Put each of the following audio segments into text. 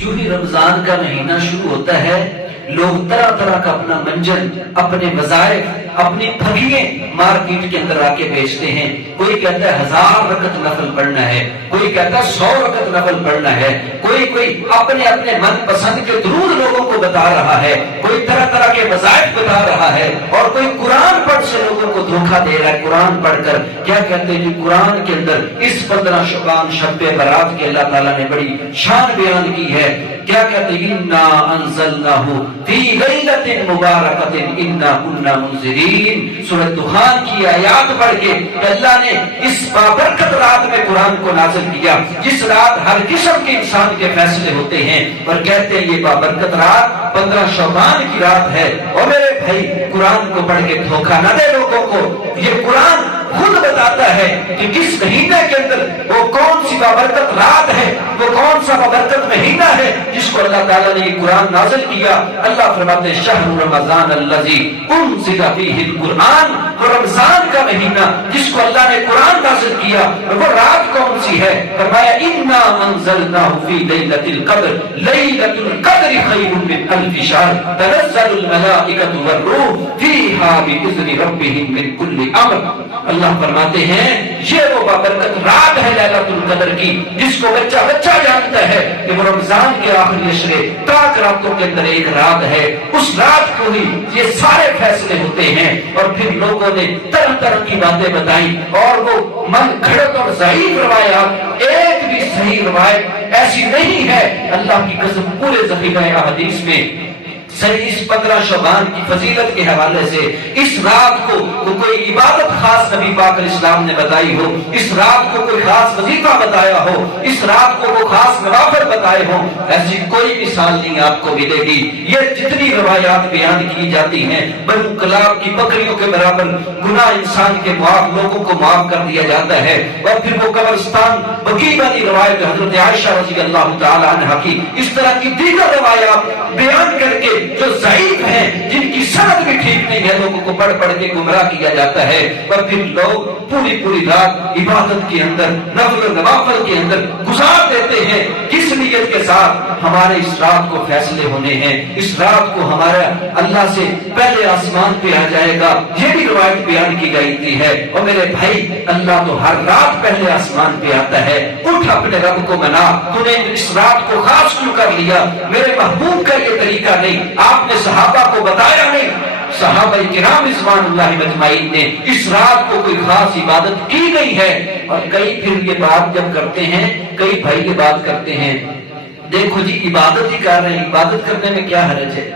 جو ہی رمضان کا مہینہ شروع ہوتا ہے لوگ طرح طرح کا اپنا منجن، اپنے وظائف، اپنی پھگیے مارکیٹ کے اندر آ کے بیچتے ہیں۔ کوئی کہتا ہے 1000 رکعت نفل پڑھنا ہے، کوئی کہتا ہے 100 رکعت نفل پڑھنا ہے، کوئی اپنے اپنے من پسند کے درود لوگوں کو بتا رہا ہے، کوئی طرح طرح کے وظائف بتا رہا ہے، اور کوئی قرآن پڑھ سے لوگوں کو دھوکہ دے رہا ہے۔ قرآن پڑھ کر کیا کہتے ہیں جی، قرآن کے اندر اس 15 شعبان شب برات کے اللہ تعالیٰ نے بڑی شان بیان کی ہے۔ کیا کہتے ہیں انا انزلناہ فی لیلۃ مبارکۃ انا کنا منذرین۔ سورۃ دخان کی آیات پڑھ کے اللہ نے اس بابرکت رات میں قرآن کو نازل کیا، جس رات ہر قسم کے انسان کے فیصلے ہوتے ہیں، اور کہتے ہیں یہ بابرکت رات 15 شعبان کی رات ہے۔ اور میرے بھائی قرآن کو پڑھ کے دھوکہ نہ دے لوگوں کو، یہ قرآن خود بتاتا ہے کہ کس مہینے کے اندر وہ کون سی بابرکت رات ہے، وہ کون سا بابرکت مہینہ ہے جس کو اللہ تعالیٰ نے یہ قرآن نازل کیا۔ اللہ فرماتے ہیں شہر رمضان الذی انزل فیہ القرآن، وہ رمضان کا مہینہ جس کو اللہ نے قرآن نازل کیا، اور وہ رات کون سی ہے؟ فرمایا انا انزلناہ فی لیلۃ القدر، لیلۃ القدر خیر من الف شہر تنزل الملائکۃ والروح فیہا بإذن ربہم من کل امر۔ اللہ فرماتے ہیں یہ وہ بابرکت رات ہے لیلۃ القدر کی، جس کو بچہ بچہ جانتا ہے کہ وہ رمضان کے آخری عشرے تاک راتوں کے اندر ایک رات ہے، اس رات کو ہی یہ سارے فیصلے ہوتے ہیں۔ اور پھر لوگوں نے طرح طرح کی باتیں بتائیں، اور وہ من گھڑت اور ضعیف روایات، ایک بھی صحیح روایت ایسی نہیں ہے اللہ کی قسم پورے ذخیرہ احادیث میں صحیح اس 15 شعبان کی فضیلت کے حوالے سے اس رات کو کوئی عبادت خاص نبی پاک علیہ السلام نے بتائی ہو، اس رات کو کوئی خاص وظیفہ بتایا ہو، اس رات کو وہ خاص نوافل بتائے ہوں، ایسی کوئی مثال نہیں آپ کو ملے گی۔ یہ جتنی روایات بیان کی جاتی ہیں بنو کلاب کی بکریوں کے برابر گناہ انسان کے لوگوں کو معاف کر دیا جاتا ہے۔ اور پھر وہ قبرستان بقیع والی روایت حضرت عائشہ رضی اللہ تعالی عنہا کی، اس طرح کی دیگر روایات بیان کر کے جو ضعیف ہیں، جن کی سند بھی ٹھیک نہیں ہے، لوگوں کو پڑھ پڑھ کے گمراہ کیا جاتا ہے۔ اور پھر لوگ پوری رات عبادت کے اندر، نفل و نوافل کے اندر گزار دیتے ہیں، کس نیت کے ساتھ؟ ہمارے اس رات کو فیصلے ہونے ہیں، اس رات کو ہمارا اللہ سے پہلے آسمان پہ آ جائے گا، یہ بھی روایت بیان کی گئی ہے۔ اور میرے بھائی اللہ تو ہر رات پہلے آسمان پہ آتا ہے، اٹھ اپنے رب کو منا، تو نے اس رات کو خاص کیوں کر لیا؟ میرے محبوب کا یہ طریقہ نہیں، آپ نے صحابہ کو بتایا نہیں، صحابہ کرام رضوان اللہ مجمعین نے اس رات کو کوئی خاص عبادت کی نہیں ہے۔ اور کئی پھر یہ بات جب کرتے ہیں، کئی بھائی یہ بات کرتے ہیں، دیکھو جی عبادت ہی کر رہے ہیں، عبادت کرنے میں کیا حرج ہے؟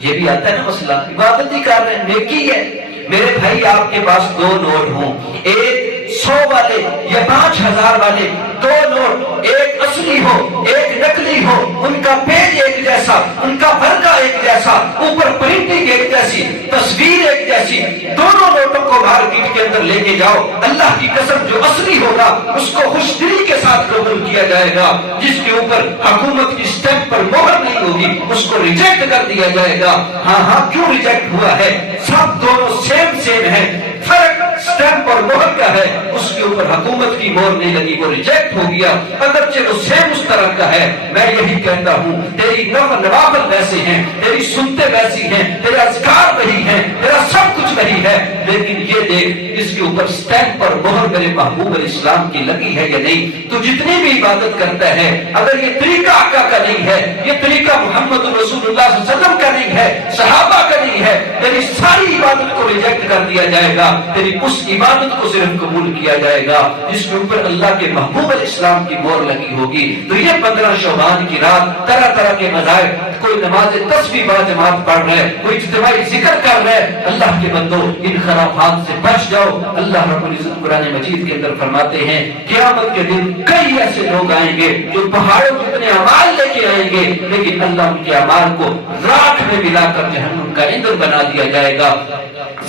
یہ بھی آتا ہے نا مسئلہ، عبادت ہی کر رہے ہیں، نیکی ہے۔ میرے بھائی آپ کے پاس 2 نوٹ ہوں، ایک 100 والے یا 5000 والے 2 نوٹ، ایک اصلی ہو ایک نقلی ہو، ان کا پیج ایک جیسا، ان کا ورقہ ایک جیسا، اوپر پرنٹنگ ایک جیسی، تصویر ایک جیسی، دونوں نوٹوں کو مارکیٹ کے اندر لے کے جاؤ، اللہ کی قسم جو اصلی ہوگا اس کو خوش دلی کے ساتھ قبول کیا جائے گا، جس کے اوپر حکومت کی اسٹیمپ پر مہر نہیں ہوگی اس کو ریجیکٹ کر دیا جائے گا۔ ہاں کیوں ریجیکٹ ہوا ہے؟ سب دونوں سیم ہیں، فرق اسٹیمپ اور مہر کا ہے، اس کے اوپر حکومت کی مہر نہیں لگی، وہ ریجیکٹ ہو گیا، اگرچہ وہ سیم اس طرح کا ہے۔ میں یہی کہتا ہوں تیری نوافل ویسے ہیں، تیری سنتے ویسی ہیں، تیرے اذکار وہی ہیں، تیرا سب کچھ وہی ہے، لیکن یہ دیکھ اس کے اوپر اسٹیمپ اور مہر میرے محبوب علیہ السلام کی لگی ہے یا نہیں۔ تو جتنی بھی عبادت کرتا ہے، اگر یہ طریقہ آقا کا نہیں ہے، یہ طریقہ محمد رسول اللہ صلی اللہ علیہ وسلم کا نہیں ہے، صحابہ کا نہیں ہے، تیری ساری عبادت کو ریجیکٹ کر دیا جائے گا، تیری اس عبادت کو صرف قبول کیا جائے گا جس کے اوپر اللہ کے محبوب علیہ السلام کی مہر لگی ہوگی۔ تو یہ 15 شعبان کی رات طرح طرح کے مذاہب، کوئی نماز تسبیح با جماعت پڑھ رہے، کوئی اجتماعی ذکر کر رہے، اللہ کے بندو ان خرافات سے بچ جاؤ۔ اللہ رب العزت قرآن مجید کے اندر فرماتے ہیں قیامت کے دن کئی ایسے لوگ آئیں گے جو پہاڑوں جتنے اعمال لے کے آئیں گے، لیکن اللہ ان کے اعمال کو راکھ میں ملا کر جہنم کا ایندھن بنا دیا جائے گا۔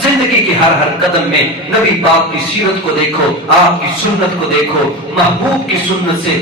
زندگی کے ہر قدم میں نبی پاک کی سیرت کو دیکھو، آپ کی سنت کو دیکھو، محبوب کی سنت سے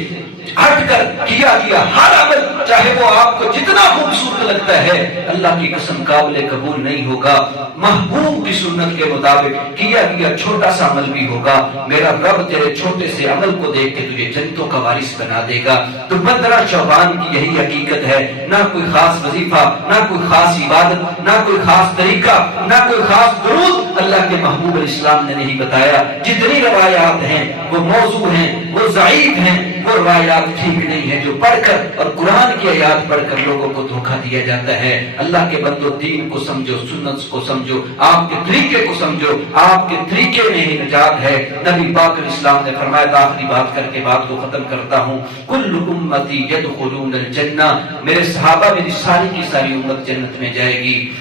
ہٹ کر کیا ہر عمل چاہے وہ آپ کو جتنا خوبصورت لگتا ہے، اللہ کی قسم قابل قبول نہیں ہوگا۔ محبوب کی سنت کے مطابق کیا گیا چھوٹا سا عمل بھی ہوگا، میرا رب تیرے چھوٹے سے عمل کو دیکھ کے تجھے جنتوں کا وارث بنا دے گا۔ تو 15 شعبان کی یہی حقیقت ہے، نہ کوئی خاص وظیفہ، نہ کوئی خاص عبادت، نہ کوئی خاص طریقہ، نہ کوئی خاص درود اللہ کے محبوب اسلام نے نہیں بتایا۔ جتنی روایات ہیں وہ موضوع ہیں، وہ ضعیف ہیں، وہ روایات ٹھیک نہیں ہیں جو پڑھ کر اور قرآن کی آیات پڑھ کر لوگوں کو دھوکہ دیا جاتا ہے۔ اللہ کے بندو، دین کو سمجھو، سنت کو سمجھو، آپ کے طریقے کو سمجھو، آپ کے طریقے میں ہی نجات ہے۔ نبی پاک اسلام نے فرمایا، آخری بات کر کے بات کو ختم کرتا ہوں، کل امتی یدخلون الجنہ، میرے صحابہ میری ساری کی ساری امت جنت میں جائے گی۔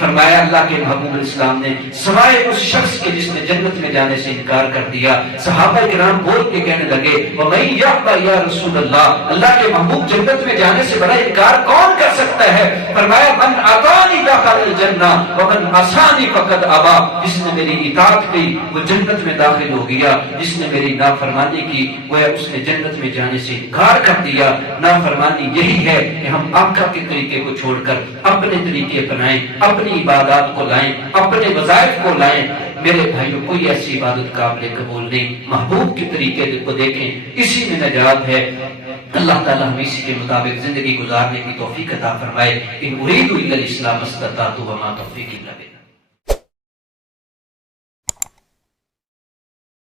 فرمایا اللہ کے محبوب اسلام نے، سوائے اس شخص کے جس نے جنت میں جانے سے انکار کر دیا۔ صحابہ کرام بول کے کہنے لگے، وَمَن يَأْبَى يَا رسول اللہ، اللہ کے محبوب جنت میں جانے سے بڑا انکار کون کر سکتا ہے؟ فرمایا، من اطاعنی دخل الجنہ ومن عصانی فقد ابا، جس نے میری اطاعت کی وہ جنت میں داخل ہو گیا، جس نے میری نافرمانی کی وہ اس نے جنت میں جانے سے انکار کر دیا۔ نافرمانی یہی ہے کہ ہم آقا کے طریقے کو چھوڑ کر اپنے طریقے اپنائیں، اپنی عبادات کو لائیں، اپنے وظائف کو لائیں۔ میرے بھائیوں، کوئی ایسی عبادت قابل قبول نہیں، محبوب کے طریقے کو دیکھیں، اسی میں نجات ہے۔ اللہ تعالیٰ ہمیں اسی کے مطابق زندگی گزارنے کی توفیق عطا فرمائے۔ ان اريد الا الاسلام ما استطعت وما توفیقی الا باللہ۔